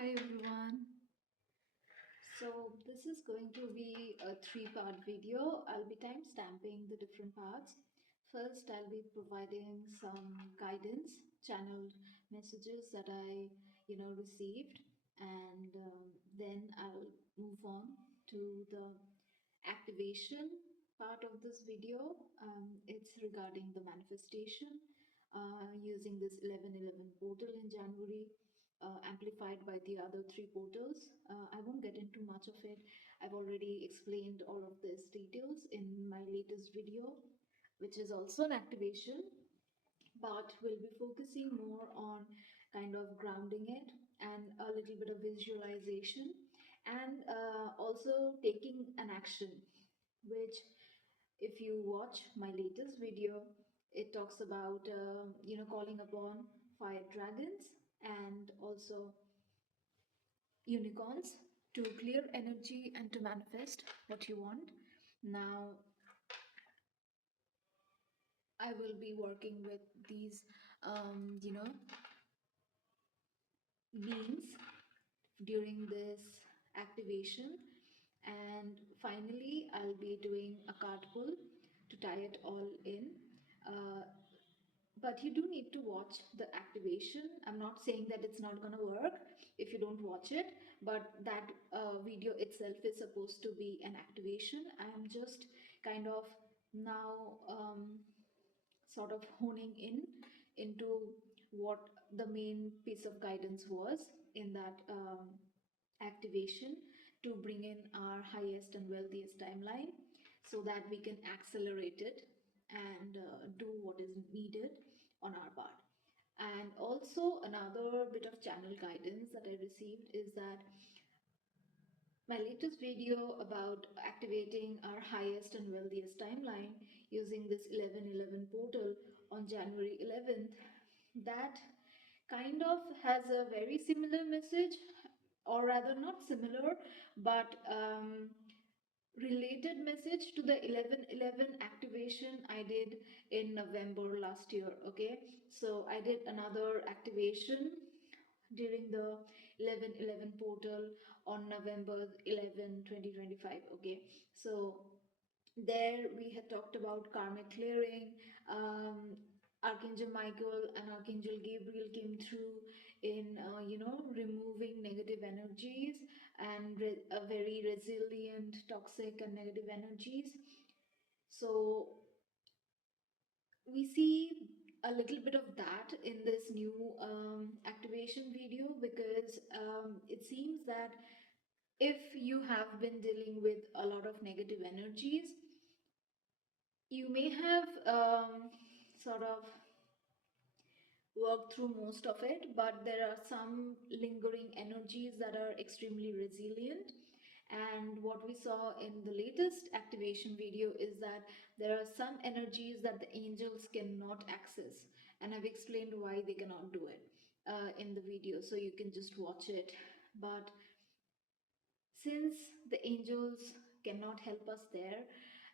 Hi everyone. So this is going to be a three-part video. I'll be time stamping the different parts. First, I'll be providing some guidance, channeled messages that I received, and then I'll move on to the activation part of this video. It's regarding the manifestation using this 1111 portal in January, amplified by the other three portals. I won't get into much of it. I've already explained all of these details in my latest video, which is also an activation, but we'll be focusing more on kind of grounding it and a little bit of visualization, and also taking an action, which if you watch my latest video, it talks about calling upon fire dragons and also unicorns to clear energy and to manifest what you want. Now I will be working with these beings during this activation, and finally I'll be doing a card pull to tie it all in. uh, but you do need to watch the activation. I'm not saying that it's not going to work if you don't watch it, but that video itself is supposed to be an activation. I am just kind of now sort of honing in into what the main piece of guidance was in that activation, to bring in our highest and wealthiest timeline so that we can accelerate it and do what is needed on our part. And also another bit of channel guidance that I received is that my latest video about activating our highest and wealthiest timeline using this 1111 portal on January 11th, that kind of has a very similar message, or rather not similar, but related message to the 1111 activation I did in November last year. Okay, so I did another activation during the 1111 portal on November 11, 2025. Okay, so there we had talked about karmic clearing. Archangel Michael and Archangel Gabriel came through in removing negative energies and a very resilient toxic and negative energies. So we see a little bit of that in this new activation video, because it seems that if you have been dealing with a lot of negative energies, you may have sort of worked through most of it, but there are some lingering energies that are extremely resilient. And what we saw in the latest activation video is that there are some energies that the angels cannot access, and I've explained why they cannot do it in the video, so you can just watch it. But since the angels cannot help us there,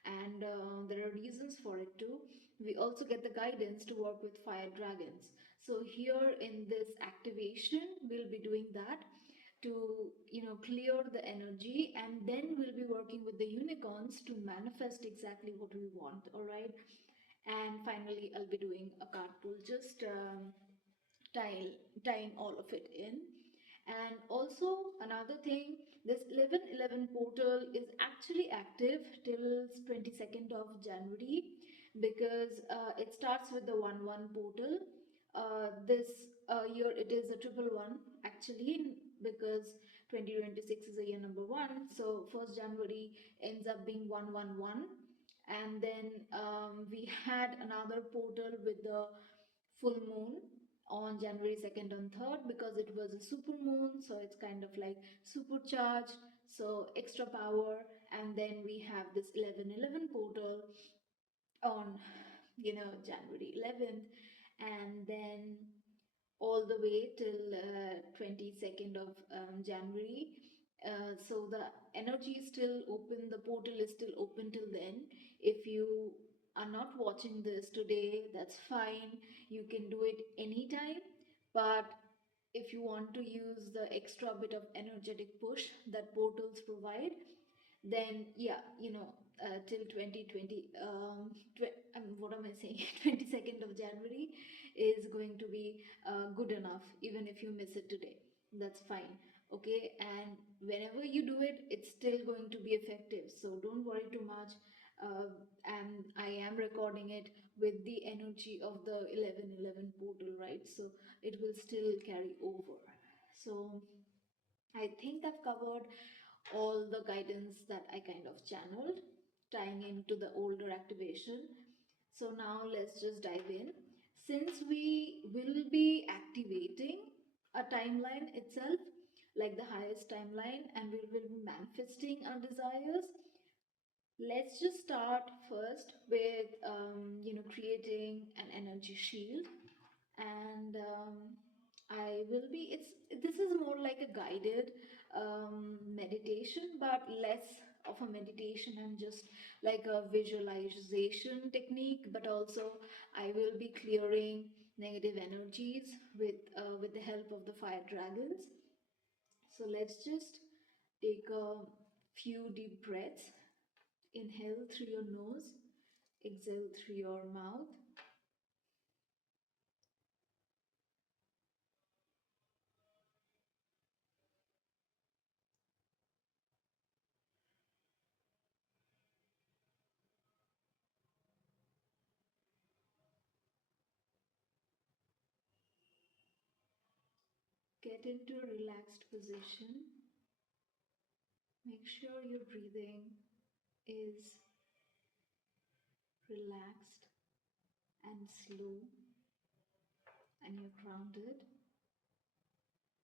and there are reasons for it too, we also get the guidance to work with fire dragons. So here in this activation we'll be doing that to clear the energy, and then we'll be working with the unicorns to manifest exactly what we want. All right, and finally I'll be doing a card pull, just tying all of it in. And also another thing, this 1111 portal is actually active till 22nd of January, because it starts with the 1-1 portal. This year it is a triple one actually, because 2026 is a year number one. So 1st January ends up being 111, and then we had another portal with the full moon on January 2nd and 3rd, because it was a super moon, so it's kind of like supercharged, so extra power. And then we have this 1111 portal on January 11th, and then all the way till 22nd of January. So the energy is still open, the portal is still open till then. If you are not watching this today, that's fine, you can do it anytime. But if you want to use the extra bit of energetic push that portals provide, then yeah, till 2020, what am I saying, 22nd of January is going to be good enough. Even if you miss it today, that's fine. Okay, and whenever you do it, it's still going to be effective, so don't worry too much. uh, and I am recording it with the energy of the 1111 portal, right? So it will still carry over. So I think I've covered all the guidance that I kind of channeled, tying into the older activation. So now let's just dive in. Since we will be activating a timeline itself, like the highest timeline, and we will be manifesting our desires, let's just start first with creating an energy shield. And I will be it's this is more like a guided meditation, but less of a meditation and just like a visualization technique. But also I will be clearing negative energies with the help of the fire dragons. So let's just take a few deep breaths. Inhale through your nose, exhale through your mouth. Get into a relaxed position. Make sure your breathing is relaxed and slow and you're grounded.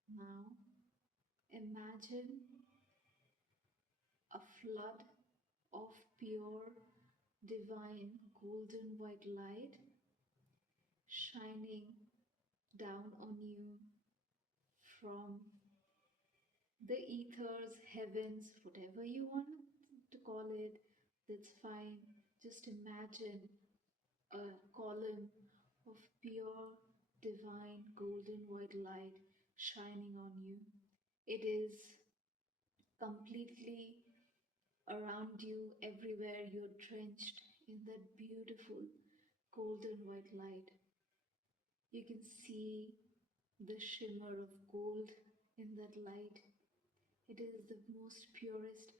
Now imagine a flood of pure, divine, golden white light shining down on you from the ethers, heavens, whatever you want to call it, that's fine. Just imagine a column of pure, divine, golden white light shining on you. It is completely around you, everywhere. You're drenched in that beautiful golden white light. You can see the shimmer of gold in that light. It is the most purest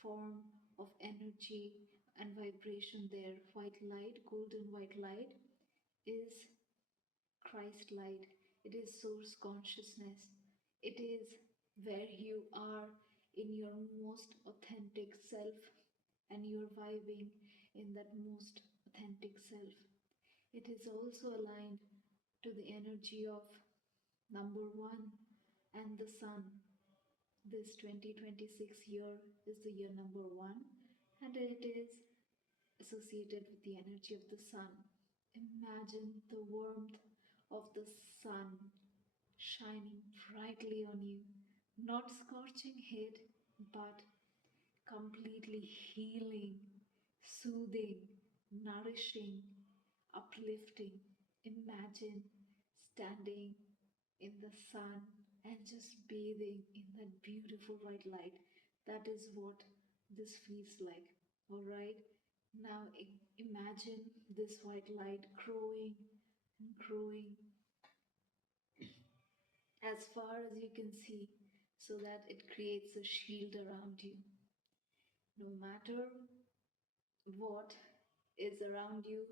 form of energy and vibration there. White light, golden white light, is Christ light. It is source consciousness. It is where you are in your most authentic self, and you're vibing in that most authentic self. It is also aligned to the energy of number one and the sun. This 2026 year is the year number one, and it is associated with the energy of the sun. Imagine the warmth of the sun shining brightly on you, not scorching heat, but completely healing, soothing, nourishing, uplifting. Imagine standing in the sun and just bathing in that beautiful white light. That is what this feels like. All right. Now imagine this white light growing and growing as far as you can see, so that it creates a shield around you. No matter what is around you,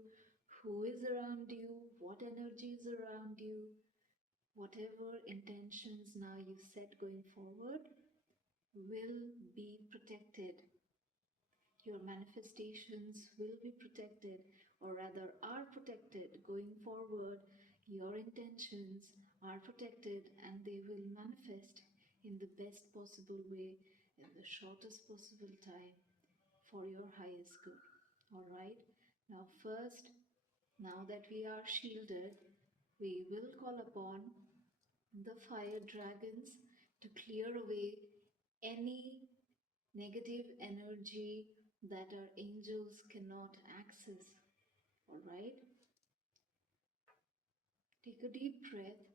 who is around you, what energy is around you, whatever intentions now you set going forward will be protected. Your manifestations will be protected, or rather, are protected going forward. Your intentions are protected, and they will manifest in the best possible way, in the shortest possible time, for your highest good. All right. Now, first, now that we are shielded, we will call upon the fire dragons to clear away any negative energy that our angels cannot access. All right. Take a deep breath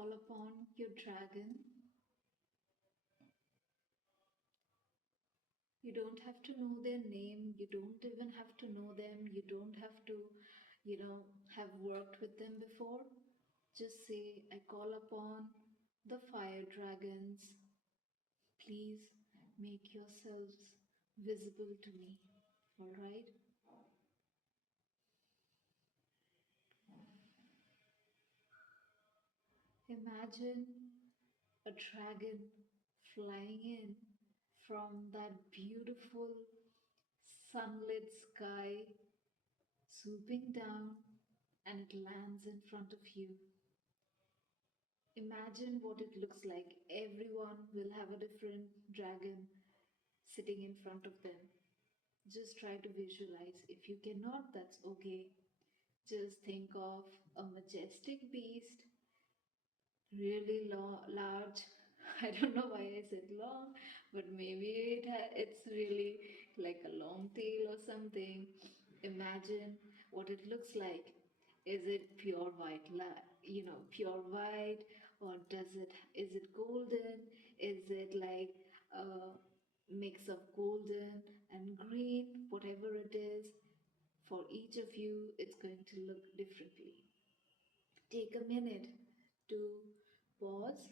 call upon your dragon. You don't have to know their name, you don't even have to know them, you don't have to, have worked with them before. Just say, I call upon the fire dragons. Please make yourselves visible to me. Alright? Imagine a dragon flying in from that beautiful sunlit sky, swooping down, and it lands in front of you. Imagine what it looks like. Everyone will have a different dragon sitting in front of them. Just try to visualize. If you cannot, that's okay. Just think of a majestic beast, really large. I don't know why I said long, but maybe it's really like a long tail or something. Imagine what it looks like. Is it pure white, pure white, or is it golden? Is it like a mix of golden and green? Whatever it is, for each of you, it's going to look differently. Take a minute to pause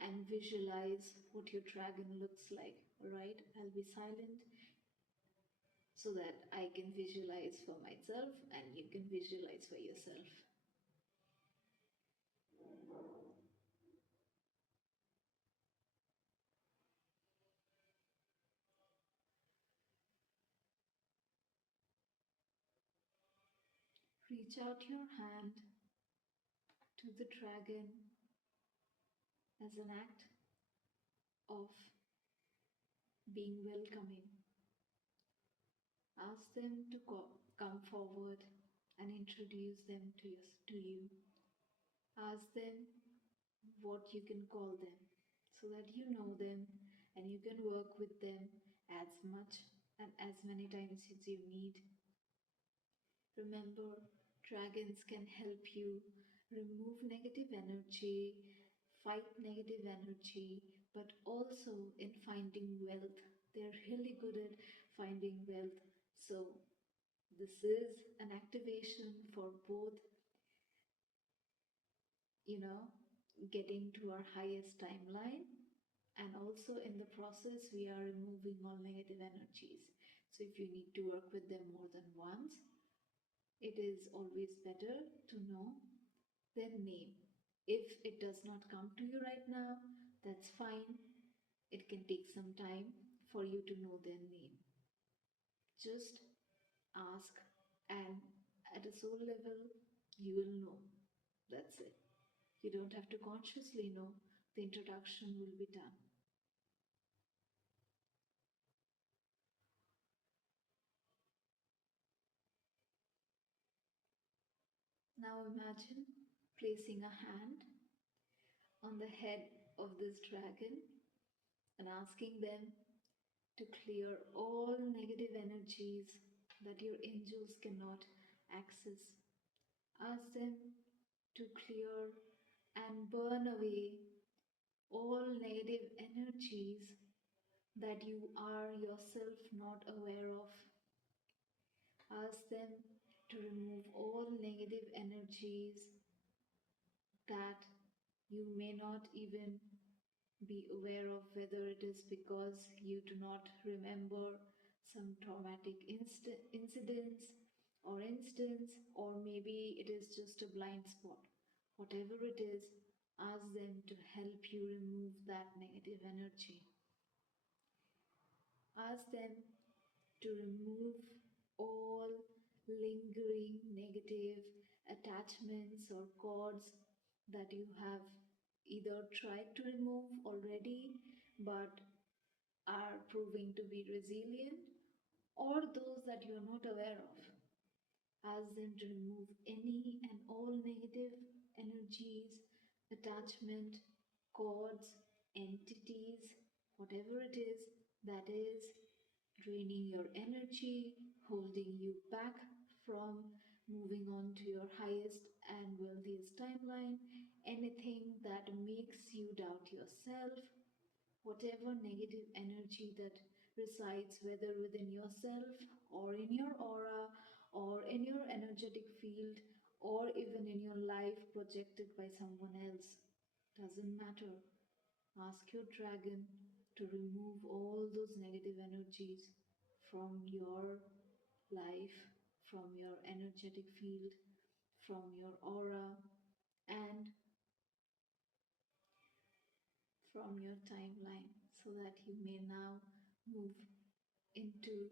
and visualize what your dragon looks like. Alright, I'll be silent so that I can visualize for myself and you can visualize for yourself. Reach out your hand to the dragon as an act of being welcoming. Ask them to come forward and introduce them to you. Ask them what you can call them so that you know them and you can work with them as much and as many times as you need. Remember, dragons can help you remove negative energy, fight negative energy, but also in finding wealth. They're really good at finding wealth. So, this is an activation for both, you know, getting to our highest timeline, and also in the process, we are removing all negative energies. So, if you need to work with them more than once, it is always better to know their name. If it does not come to you right now, that's fine. It can take some time for you to know their name. Just ask, and at a soul level, you will know. That's it. You don't have to consciously know, the introduction will be done. Now imagine placing a hand on the head of this dragon and asking them to clear all negative energies that your angels cannot access. Ask them to clear and burn away all negative energies that you are yourself not aware of. Ask them to remove all negative energies that you may not even be aware of, whether it is because you do not remember some traumatic incidents or instance, or maybe it is just a blind spot. Whatever it is, ask them to help you remove that negative energy. Ask them to remove all lingering negative attachments or cords that you have either tried to remove already but are proving to be resilient, or those that you are not aware of. Ask them to remove any and all negative energies, attachment, cords, entities, whatever it is that is draining your energy, holding you back from moving on to your highest and wealthiest timeline. anything that makes you doubt yourself, whatever negative energy that resides whether within yourself or in your aura or in your energetic field or even in your life projected by someone else, doesn't matter. Ask your dragon to remove all those negative energies from your life, from your energetic field, from your aura, and from your timeline, so that you may now move into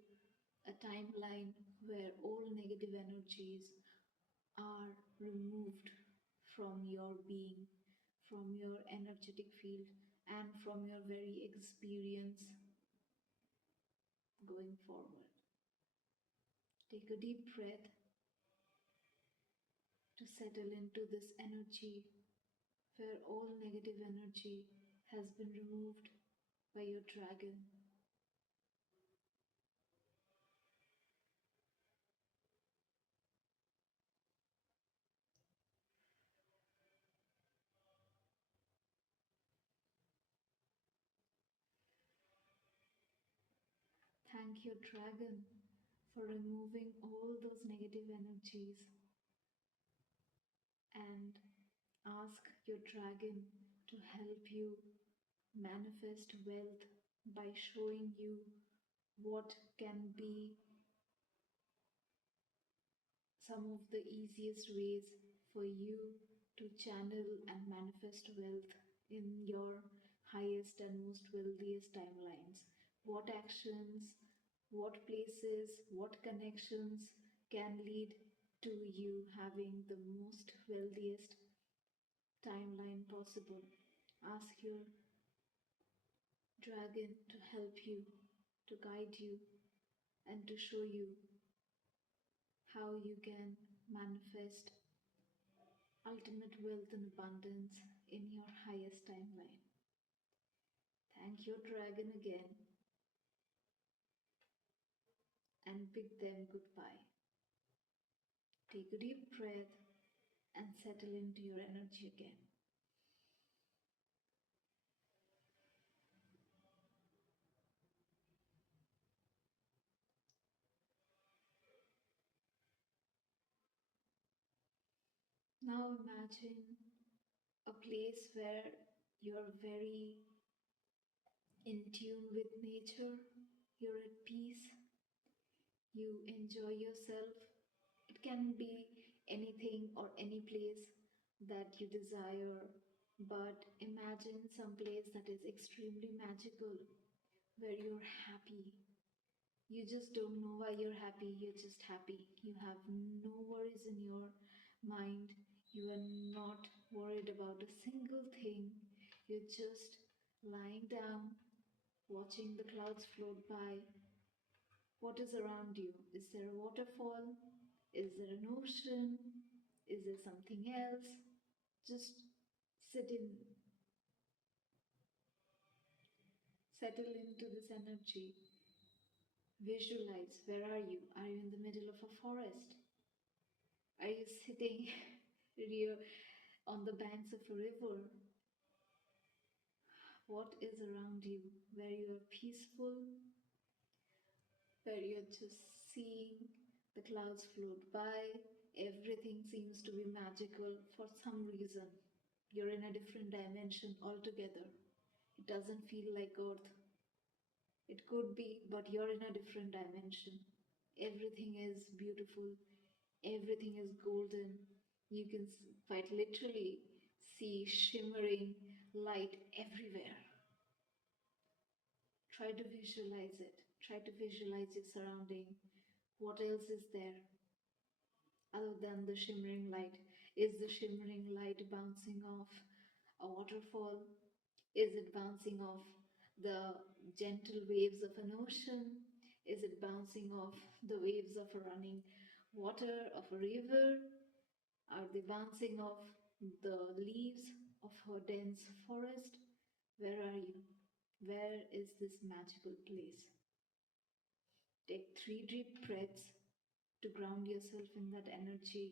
a timeline where all negative energies are removed from your being, from your energetic field, and from your very experience going forward. Take a deep breath to settle into this energy where all negative energy has been removed by your dragon. Thank your dragon for removing all those negative energies, and ask your dragon to help you manifest wealth by showing you what can be some of the easiest ways for you to channel and manifest wealth in your highest and most wealthiest timelines. What actions, what places, what connections can lead to you having the most wealthiest timeline possible. Ask your dragon to help you, to guide you, and to show you how you can manifest ultimate wealth and abundance in your highest timeline. Thank your dragon again and bid them goodbye. Take a deep breath and settle into your energy again. Now imagine a place where you're very in tune with nature, you're at peace, you enjoy yourself. It can be anything or any place that you desire, but imagine some place that is extremely magical where you're happy. You just don't know why you're happy, you're just happy. You have no worries in your mind, you are not worried about a single thing. You're just lying down, watching the clouds float by. What is around you? Is there a waterfall? Is there an ocean? Is there something else? Just sit in, settle into this energy. Visualize, where are you? Are you in the middle of a forest? Are you sitting here on the banks of a river? What is around you? Where you are peaceful, where you're just seeing the clouds float by. Everything seems to be magical for some reason. You're in a different dimension altogether. It doesn't feel like Earth. It could be, but you're in a different dimension. Everything is beautiful, everything is golden. You can quite literally see shimmering light everywhere. Try to visualize it. Try to visualize your surrounding. What else is there other than the shimmering light? Is the shimmering light bouncing off a waterfall? Is it bouncing off the gentle waves of an ocean? Is it bouncing off the waves of a running water of a river? Are they bouncing off the leaves of a dense forest? Where are you? Where is this magical place? Take 3 deep breaths to ground yourself in that energy.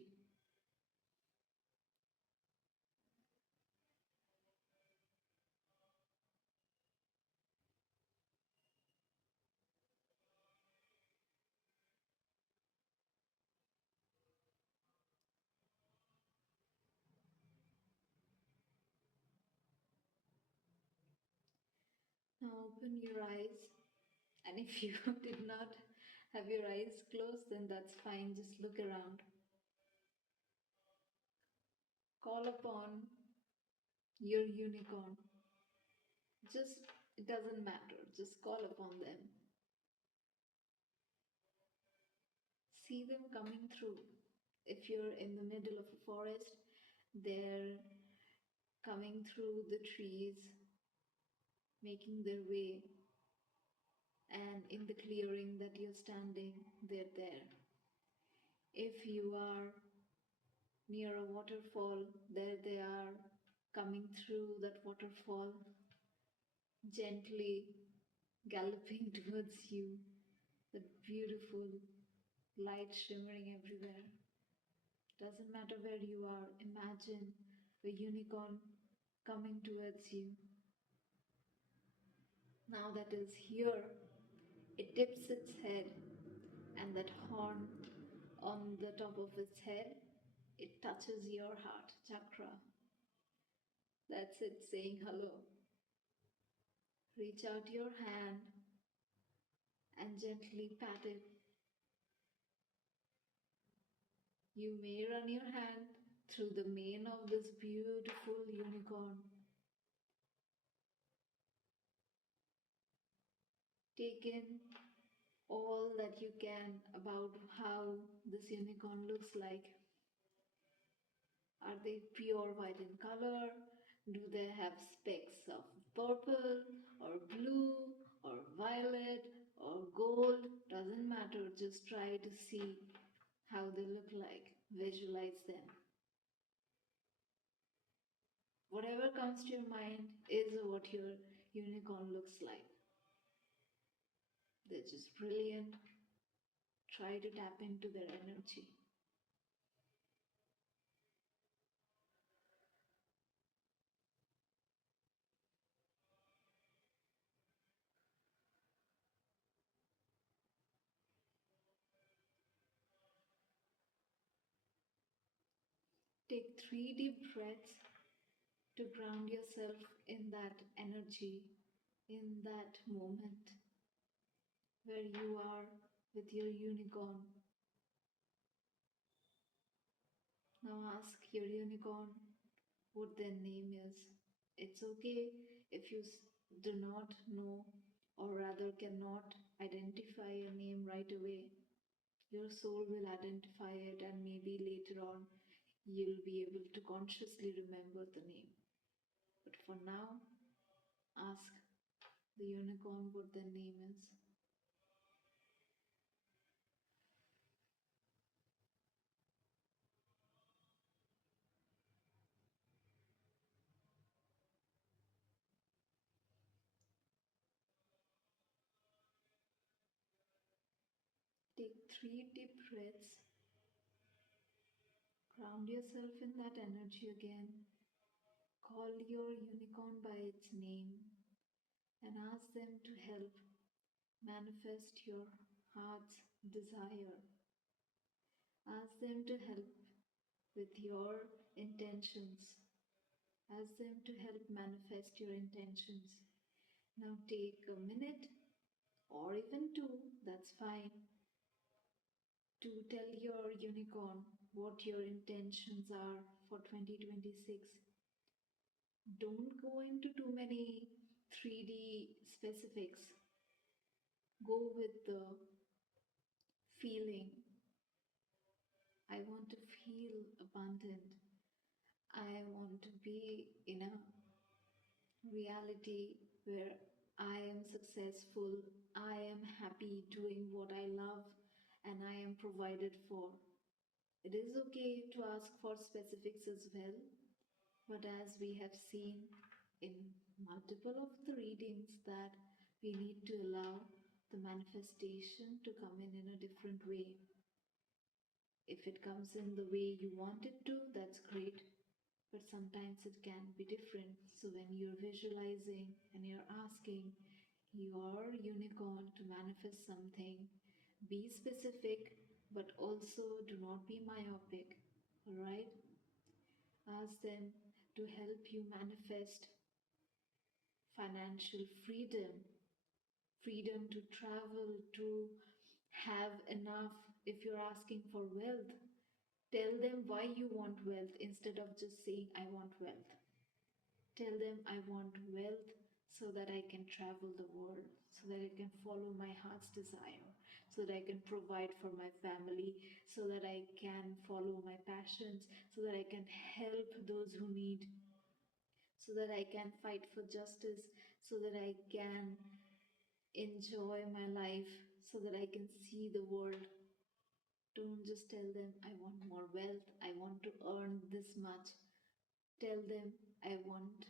open your eyes, and if you did not have your eyes closed, then that's fine. Just look around. Call upon your unicorn. Just, it doesn't matter. Just call upon them. See them coming through. If you're in the middle of a forest, they're coming through the trees, making their way, and in the clearing that you're standing, they're there. If you are near a waterfall, there they are coming through that waterfall, gently galloping towards you, the beautiful light shimmering everywhere. Doesn't matter where you are, imagine a unicorn coming towards you. Now that is here, it dips its head, and that horn on the top of its head, it touches your heart chakra. That's it saying hello. Reach out your hand and gently pat it. You may run your hand through the mane of this beautiful unicorn. Take in all that you can about how this unicorn looks like. Are they pure white in color? Do they have specks of purple or blue or violet or gold? Doesn't matter, just try to see how they look like. Visualize them. Whatever comes to your mind is what your unicorn looks like. They're just brilliant. Try to tap into their energy. Take 3 deep breaths to ground yourself in that energy, in that moment where you are with your unicorn. Now ask your unicorn what their name is. It's okay if you do not know, or rather cannot identify a name right away. Your soul will identify it, and maybe later on you'll be able to consciously remember the name. But for now, ask the unicorn what their name is. Take 3 deep breaths, ground yourself in that energy again, call your unicorn by its name, and ask them to help manifest your heart's desire. Ask them to help with your intentions. Ask them to help manifest your intentions. Now take a minute or even two, that's fine, to tell your unicorn what your intentions are for 2026. Don't go into too many 3D specifics. Go with the feeling. I want to feel abundant. I want to be in a reality where I am successful, I am happy doing what I love, and I am provided for. It is okay to ask for specifics as well, but as we have seen in multiple of the readings, that we need to allow the manifestation to come in a different way. If it comes in the way you want it to, that's great, but sometimes it can be different. So when you're visualizing and you're asking your unicorn to manifest something, be specific, but also do not be myopic. Alright? Ask them to help you manifest financial freedom. freedom to travel, to have enough. If you're asking for wealth, tell them why you want wealth instead of just saying, I want wealth. Tell them I want wealth so that I can travel the world, so that I can follow my heart's desire, so that I can provide for my family, so that I can follow my passions, so that I can help those who need, so that I can fight for justice, so that I can enjoy my life, so that I can see the world. Don't just tell them, I want more wealth, I want to earn this much. Tell them, I want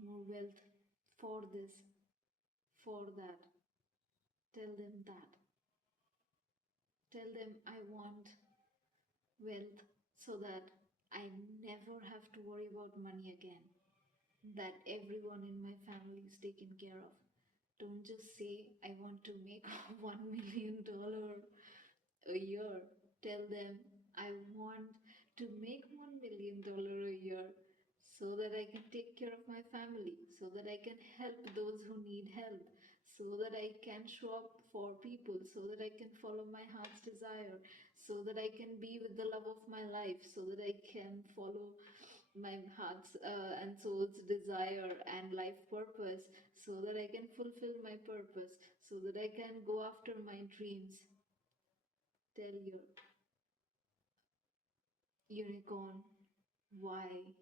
more wealth for this, for that. Tell them that. Tell them, I want wealth so that I never have to worry about money again. That everyone in my family is taken care of. Don't just say, I want to make $1 million a year. Tell them, I want to make $1 million a year so that I can take care of my family, so that I can help those who need help, so that I can show up for people, so that I can follow my heart's desire, so that I can be with the love of my life, so that I can follow my heart's and soul's desire and life purpose, so that I can fulfill my purpose, so that I can go after my dreams. Tell your unicorn why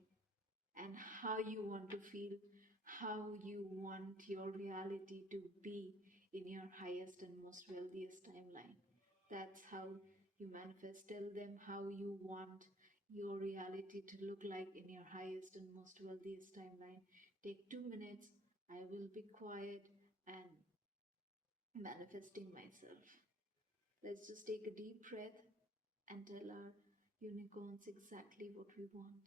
and how you want to feel, how you want your reality to be in your highest and most wealthiest timeline. That's how you manifest. Tell them how you want your reality to look like in your highest and most wealthiest timeline. Take 2 minutes. I will be quiet and manifesting myself. Let's just take a deep breath and tell our unicorns exactly what we want.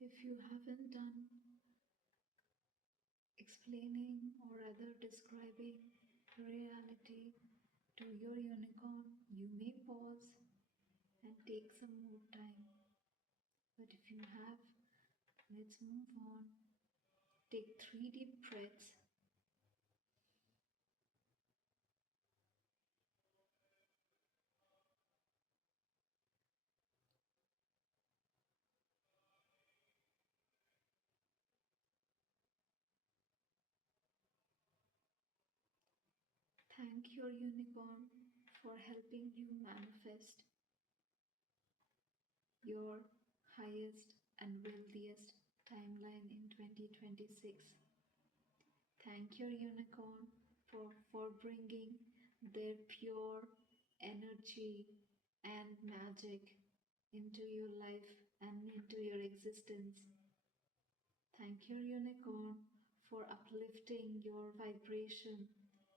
If you haven't done explaining or rather describing reality to your unicorn, you may pause and take some more time. But if you have, let's move on. Take 3 deep breaths. Thank your unicorn for helping you manifest your highest and wealthiest timeline in 2026. Thank your unicorn for bringing their pure energy and magic into your life and into your existence. Thank your unicorn for uplifting your vibration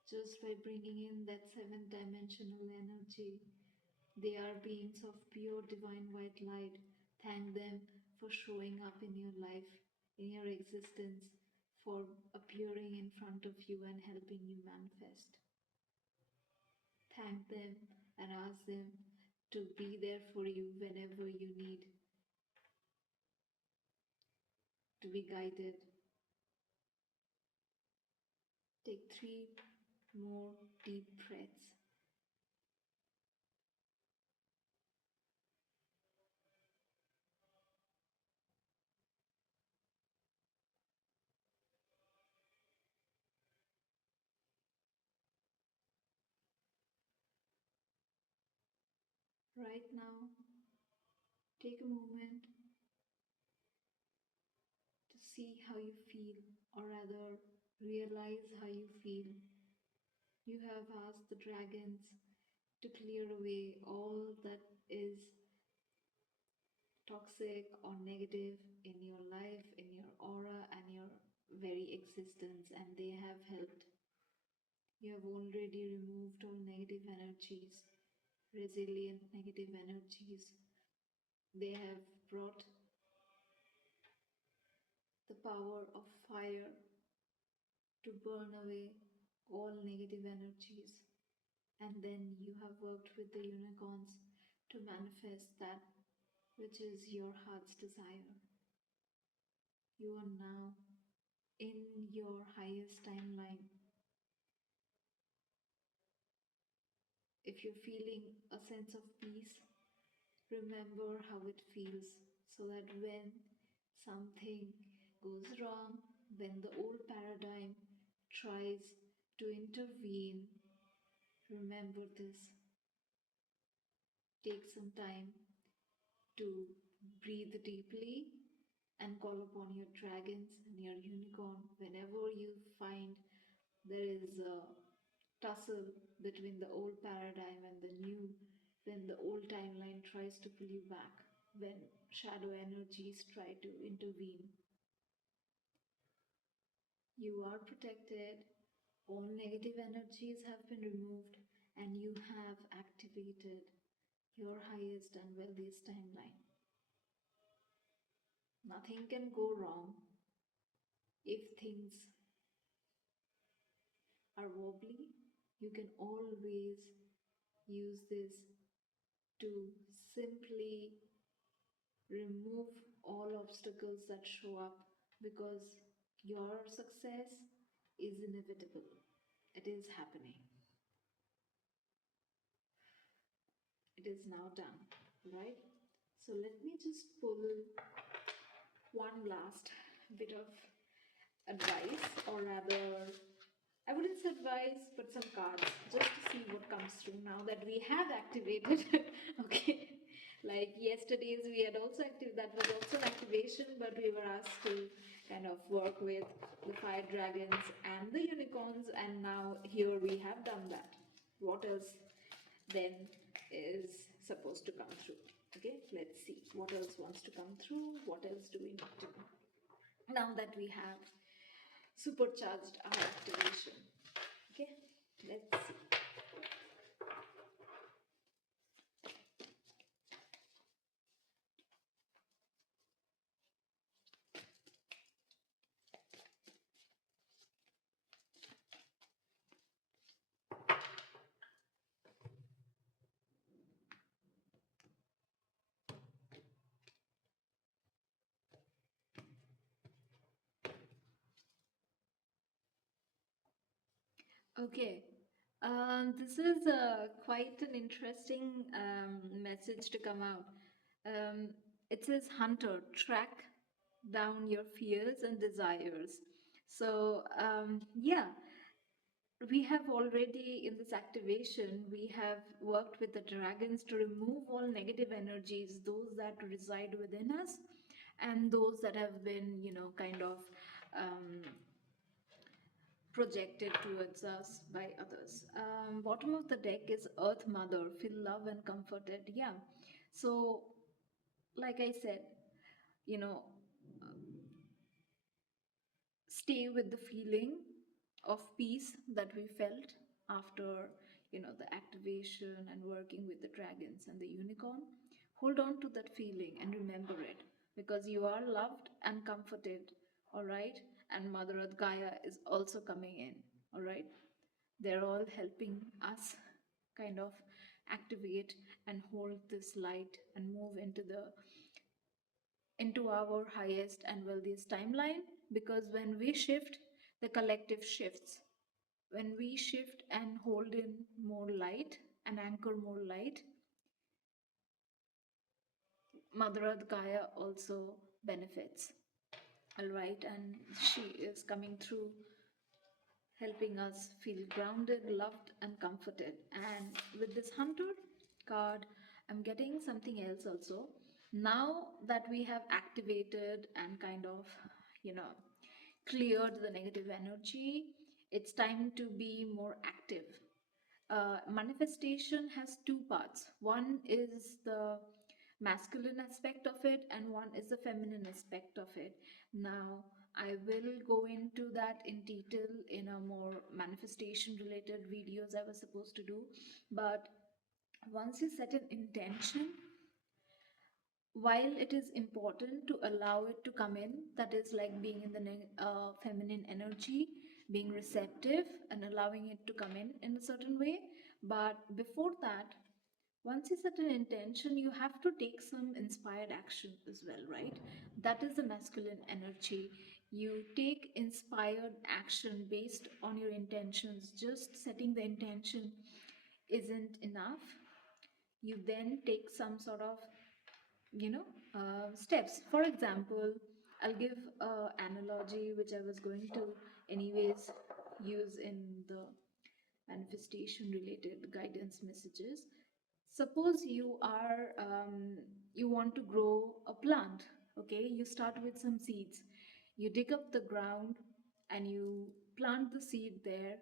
just by bringing in that seventh dimensional energy. They are beings of pure divine white light. Thank them for showing up in your life. in your existence for appearing in front of you and helping you manifest. Thank them and ask them to be there for you whenever you need to be guided. Take 3 more deep breaths. Right now, take a moment to see how you feel, or rather, realize how you feel. You have asked the dragons to clear away all that is toxic or negative in your life, in your aura, and your very existence, and they have helped. You have already removed all negative energies, resilient negative energies. They have brought the power of fire to burn away all negative energies. And then you have worked with the unicorns to manifest that which is your heart's desire. You are now in your highest timeline. If you're feeling a sense of peace, remember how it feels so that when something goes wrong, when the old paradigm tries to intervene, remember this. Take some time to breathe deeply and call upon your dragons and your unicorn whenever you find there is a tussle between the old paradigm and the new, when the old timeline tries to pull you back, when shadow energies try to intervene. You are protected, all negative energies have been removed, and you have activated your highest and wealthiest timeline. Nothing can go wrong. If things are wobbly, you can always use this to simply remove all obstacles that show up, because your success is inevitable. It is happening. It is now done, right? So let me just pull one last bit of advice, or rather, I wouldn't say advice, but some cards, just to see what comes through now that we have activated. Okay, like yesterday's, we had also activated, that was also an activation, but we were asked to kind of work with the fire dragons and the unicorns, and now here we have done that. What else then is supposed to come through? Okay, let's see what else wants to come through. What else do we need to know now that we have supercharged our activation? Okay, let's see. Okay, this is quite an interesting message to come out. Um, it says, Hunter, track down your fears and desires. So, yeah, we have already, in this activation, we have worked with the dragons to remove all negative energies, those that reside within us, and those that have been, kind of um, projected towards us by others. Bottom of the deck is Earth Mother, feel love and comforted. Yeah. So, like I said, you know, stay with the feeling of peace that we felt after, the activation and working with the dragons and the unicorn. Hold on to that feeling and remember it, because you are loved and comforted all right, and Mother Earth Gaia is also coming in, all right. They're all helping us kind of activate and hold this light and move into our highest and wealthiest timeline, because when we shift, the collective shifts. When we shift and hold in more light and anchor more light, Mother Earth Gaia also benefits. All right, and she is coming through, helping us feel grounded, loved, and comforted. And with this Hunter card, I'm getting something else also. Now that we have activated and kind of, you know, cleared the negative energy, it's time to be more active. Manifestation has two parts. One is the masculine aspect of it, and one is the feminine aspect of it. Now, I will go into that in detail in a more manifestation related videos I was supposed to do. But once you set an intention, while it is important to allow it to come in, that is like being in the feminine energy, being receptive and allowing it to come in a certain way. But before that, once you set an intention, you have to take some inspired action as well, right? That is the masculine energy. You take inspired action based on your intentions. Just setting the intention isn't enough. You then take some sort of, steps. For example, I'll give a analogy which I was going to anyways use in the manifestation related guidance messages. Suppose you want to grow a plant. Okay, you start with some seeds, you dig up the ground and you plant the seed there.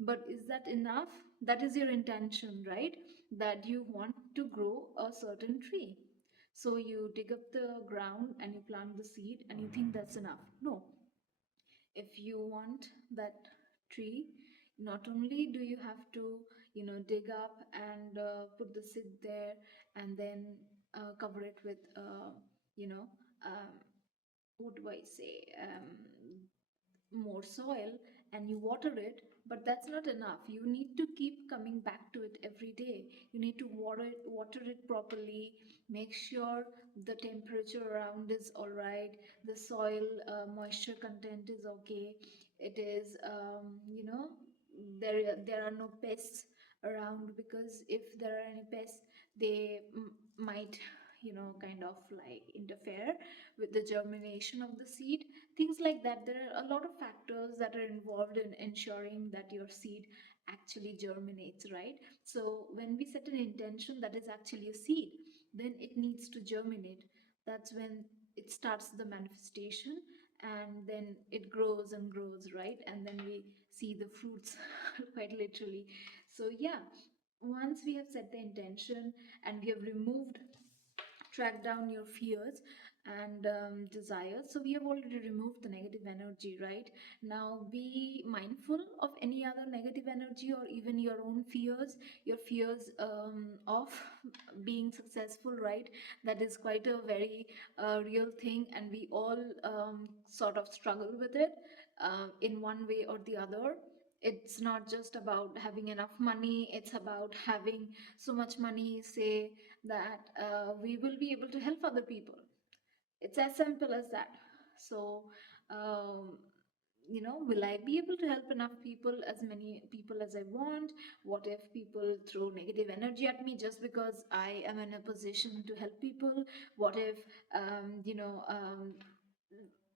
But is that enough? That is your intention, right? That you want to grow a certain tree. So you dig up the ground and you plant the seed and you think that's enough. No. If you want that tree, not only do you have to, dig up and put the seed there, and then cover it with, you know, um, what do I say? More soil, and you water it. But that's not enough. You need to keep coming back to it every day. You need to water it properly, make sure the temperature around is all right, the soil moisture content is okay, it is, there are no pests around, because if there are any pests, they might, kind of like interfere with the germination of the seed, things like that. There are a lot of factors that are involved in ensuring that your seed actually germinates, right? So when we set an intention that is actually a seed, then it needs to germinate. That's when it starts the manifestation, and then it grows and grows, right? And then we see the fruits quite literally. So yeah, once we have set the intention and we have removed, track down your fears and desires. So we have already removed the negative energy, right? Now be mindful of any other negative energy or even your own fears, your fears of being successful, right? That is quite a very real thing, and we all sort of struggle with it in one way or the other. It's not just about having enough money, it's about having so much money, say, that we will be able to help other people. It's as simple as that. So, um, will I be able to help enough people, as many people as I want? What if people throw negative energy at me just because I am in a position to help people? What if,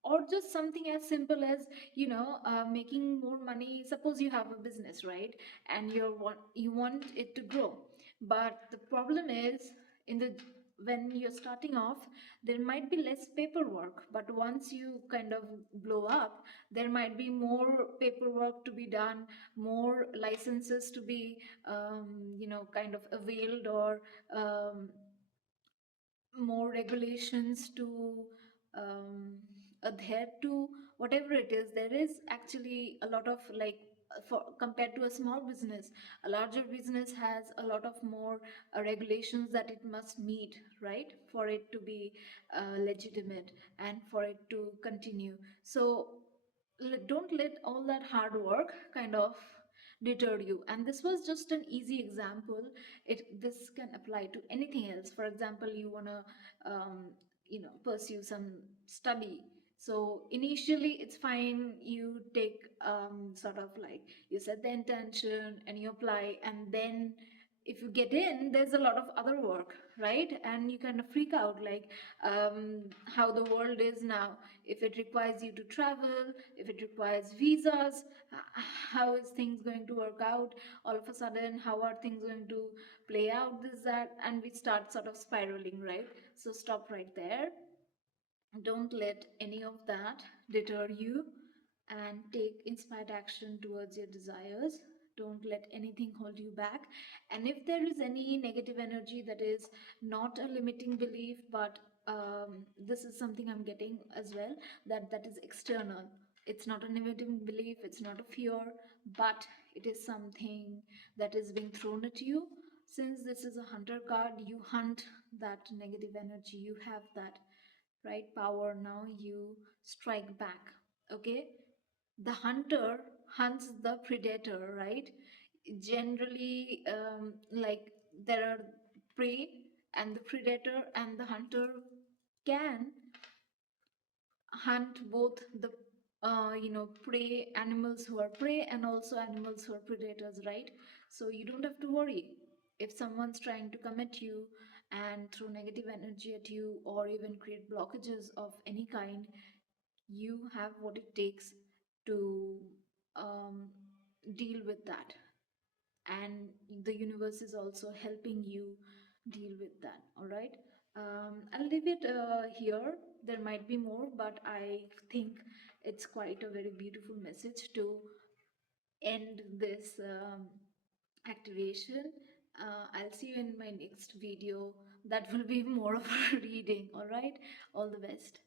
or just something as simple as, making more money. Suppose you have a business, right? And you want it to grow, but the problem is, in the when you're starting off, there might be less paperwork, but once you kind of blow up, there might be more paperwork to be done, more licenses to be, kind of availed, or more regulations to adhere to, whatever it is, there is actually a lot of like, for compared to a small business, a larger business has a lot of more regulations that it must meet, right, for it to be legitimate and for it to continue. So don't let all that hard work kind of deter you. And this was just an easy example. This can apply to anything else. For example, you want to pursue some study. So initially it's fine, you take sort of like, you set the intention and you apply, and then if you get in, there's a lot of other work, right? And you kind of freak out, like how the world is now. If it requires you to travel, if it requires visas, how is things going to work out? All of a sudden, how are things going to play out? This, that, and we start sort of spiraling, right? So stop right there. Don't let any of that deter you, and take inspired action towards your desires. Don't let anything hold you back. And if there is any negative energy that is not a limiting belief, but this is something I'm getting as well, that is external. It's not a limiting belief, it's not a fear, but it is something that is being thrown at you. Since this is a hunter card, you hunt that negative energy, you have that right power. Now you strike back. Okay, the hunter hunts the predator, right? Generally, like, there are prey and the predator, and the hunter can hunt both the prey, animals who are prey, and also animals who are predators, right? So you don't have to worry if someone's trying to come at you and throw negative energy at you, or even create blockages of any kind. You have what it takes to um, deal with that, and the universe is also helping you deal with that. All right, I'll leave it here. There might be more, but I think it's quite a very beautiful message to end this activation. I'll see you in my next video. That will be more of a reading. All right, all the best.